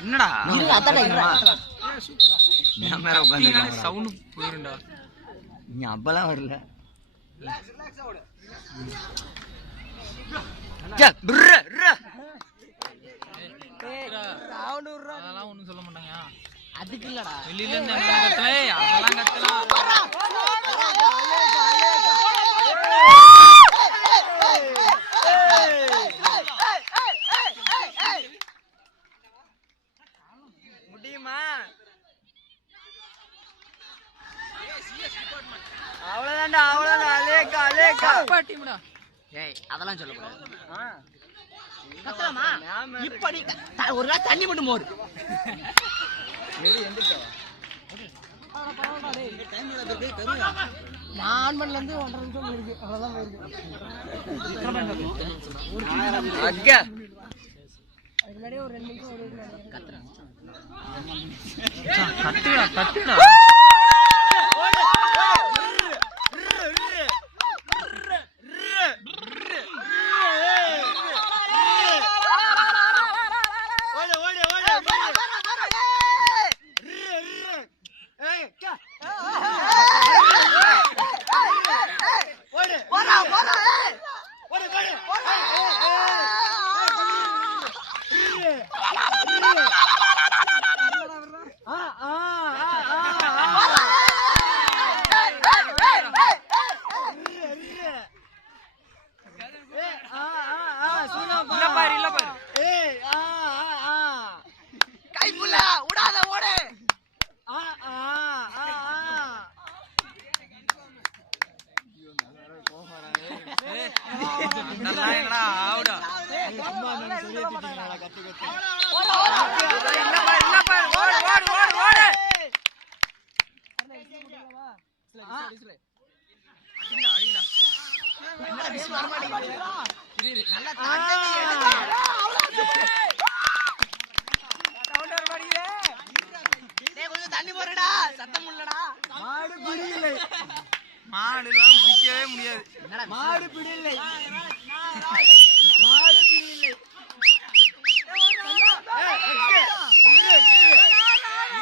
என்னடா சவுண்ட் போயிருண்டா நீ அப்பெல்லாம் வரல அதெல்லாம் ஒண்ணும் சொல்ல மாட்டாங்க அதுக்கு இல்லடா வெளியில இருந்து அதெல்லாம் கத்தலாம் முடியுமா அவ்வளவுதான்டா அவ்வளவுதான் அலேக்கா அலேக்கா டீம்டா ஏய் அதெல்லாம் சொல்லக்கூடாது கத்தலாமா இப்ப நீ ஒரு நாள் தண்ணி மட்டும் மோர் நான் மணில இருந்து 1.5 நிமிஷம் இருக்கு அவ்வளவுதான் போயிருக்கு முன்னாடியே ஒரு 2 நிமிஷம் கத்துடா கத்துடா தண்ணி போறடா சத்தம் இல்லடா மாடு பிடிக்கலை மாடுலாம் பிடிக்கவே முடியாது மாடு பிடிக்கலை மாடு பிடிக்கலை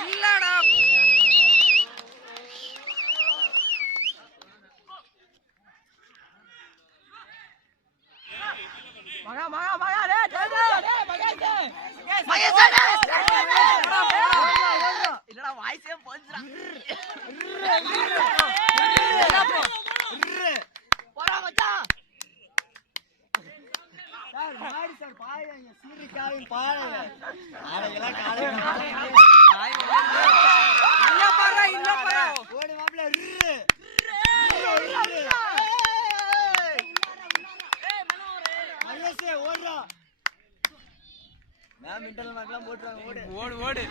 இல்லடா மகா மகா மகா டேய் டேய் மகேஷ் இல்லடா வாய்ஸே போச்சுடா போடா மச்சான் சார் மாடி சார் பாயங்க சீரிக்காய் பாயங்க ஆளையெல்லாம் காலை இல்ல பாரு இல்ல பாரு ஓடி மாப்ள மகேஷ் ஓடுறா நான் இன்டர்னல் மார்க்லாம் போட்றாங்க ஓடு ஓடு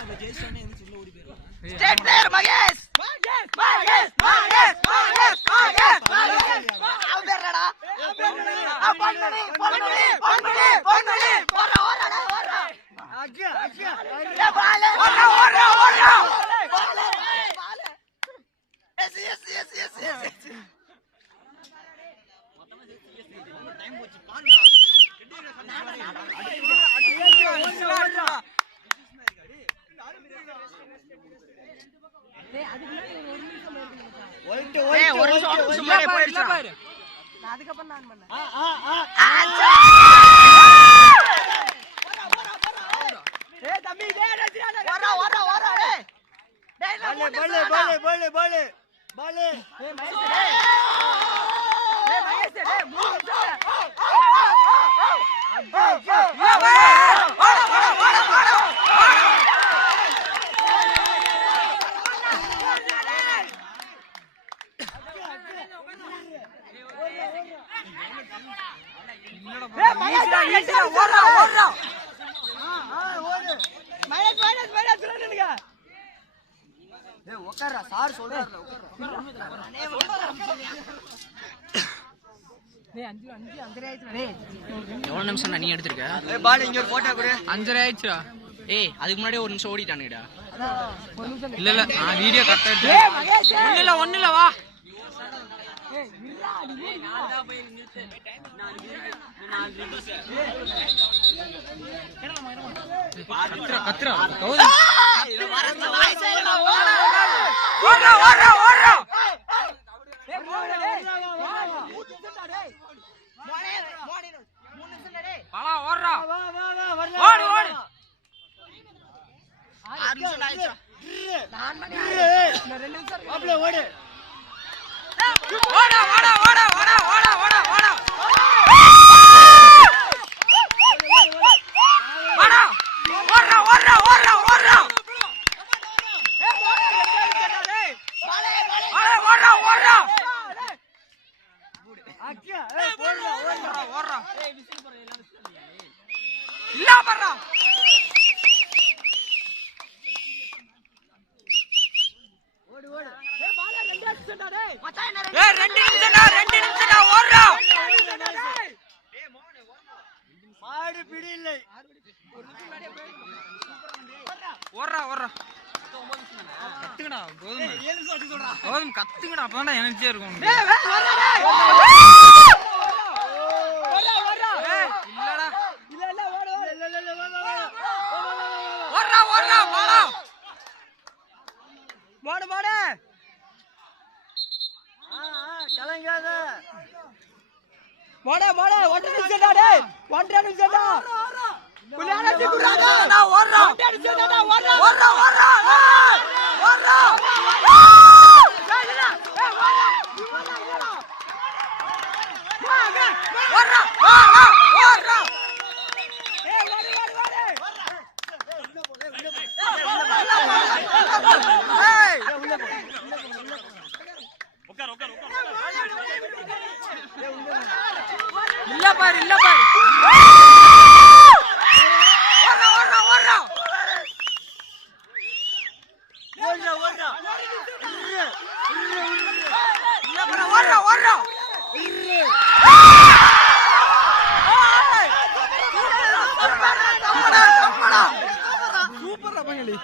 அந்த ஜெயிச்சனே என்ன சொல்ல ஓடி போயிரலாம் ஸ்டேட் பிளேயர் மகேஷ் மகேஷ் மகேஷ் மகேஷ் மகேஷ் மகேஷ் அவரடா பொன்னடி பொன்னடி பொன்னடி பொன்னடி போறா ஓடடா ஓடா அக்கா அக்கா ஏ பாலே ஓடா ஓடா ஓடா பாலே பாலே எஸ் எஸ் எஸ் எஸ் எஸ் மொத்தமா எஸ் டைம் போச்சு பாருடா அதுக்கப்புறம் நான் பண்ணேன் தம்பி உட்கார்றா சார் சொல்றாரு எவ்வளவு நிமிஷம் நீ எடுத்திருக்க? பால் இங்க ஒரு போட்டோ கொடு. 5:30 ஆயிடுச்சுடா. ஏய் அதுக்கு முன்னாடி ஒரு நிமிஷம் ஓடிட்டானுடா. இல்ல இல்ல நான் வீடியோ கரெக்டா எடுத்து. ஒண்ணு இல்ல வா. கத்ரா கத்ரா கௌதம் ஓடுறா ஓடுறா ஓடுறா. வாடா ஓடுறா. ஓடு ஓடு. 6 நிமிஷம் ஆயிடுச்சு. நான் 2 நிமிஷம் மாப்ள ஓடு. ஓடா ஓடா ஓடா ஓடா ஓடா ஓடா ஓடா. வாடா ஓடுறா ஓடுறா ஓடுறா ஓடுறா. ஓடுறா ஓடுறா. அக்கியா ஓடுறா ஓடுறா ஓடுறா. இல்ல பண்றா. ஓடு ஓடு. பால 2 நிமிஷம்டா டேய். மச்சான் என்ன 2 நிமிஷம்டா ஓடுறா. மாடு பிடி இல்லை. ஓடுறா ஓடுறா. கத்துங்கடா கோதுமை. 7 நிமிஷம் அடி சொல்றா. கோதுமை கத்துங்கடா அப்பதான் எனர்ஜியா இருக்கும். டேய் ஓடுறா டேய். ஓடுறா ஓடுறா. இல்லடா. இல்ல இல்ல ஓடு ஓடு. இல்ல இல்ல ஓடுறா ஓடுறா வாடா. மாடு மாடு. கலங்காத. மாடு மாடு 1 நிமிஷம்டா டேய். 1 நிமிஷம்டா. புள்ளையாடா திக்குறாடா. ஓடுறா. 1 நிமிஷம்டா ஓடுறா. ஓடுறா ஓடுறா. ஓடுறா. டேய் இல்ல. ஏய் ஓடுறா. ஓடுறா வா ஓடுறா. ஏய் ஓடு ஓடு ஓடு. ஏய் உள்ள போ. உட்கார் உட்கார் உட்கார். இல்ல பாரு இல்ல பாரு. ஓடுறா ஓடுறா ஓடுறா. ஓடுறா ஓடுறா. இல்ல பாரு ஓடுறா ஓடுறா. சூப்பரா பையலி.